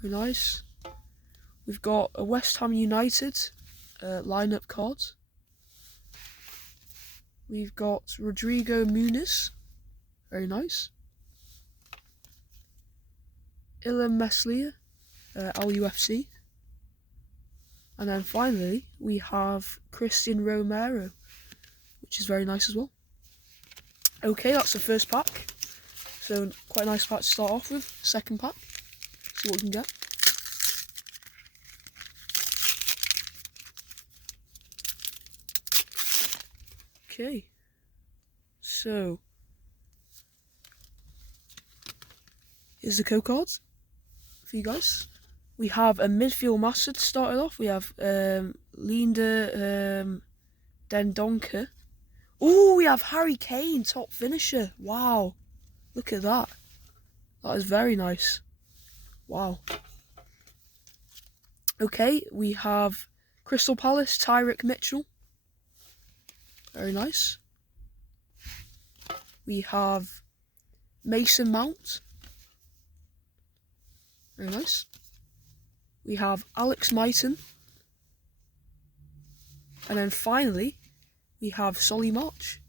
Very nice. We've got a West Ham United lineup card. We've got Rodrigo Muniz. Very nice. Ilham Meslier, LUFC. And then finally, we have Christian Romero, which is very nice as well. Okay, that's the first pack. So quite a nice pack to start off with. Second pack. See what we can get. Okay. So here's the code cards for you guys. We have a midfield master to start it off. We have Linda Dendoncker. Oh, we have Harry Kane, top finisher. Wow. Look at that. That is very nice. Wow. Okay, we have Crystal Palace, Tyrick Mitchell. Very nice. We have Mason Mount. Very nice. We have Alex Mighton. And then finally, we have Solly March.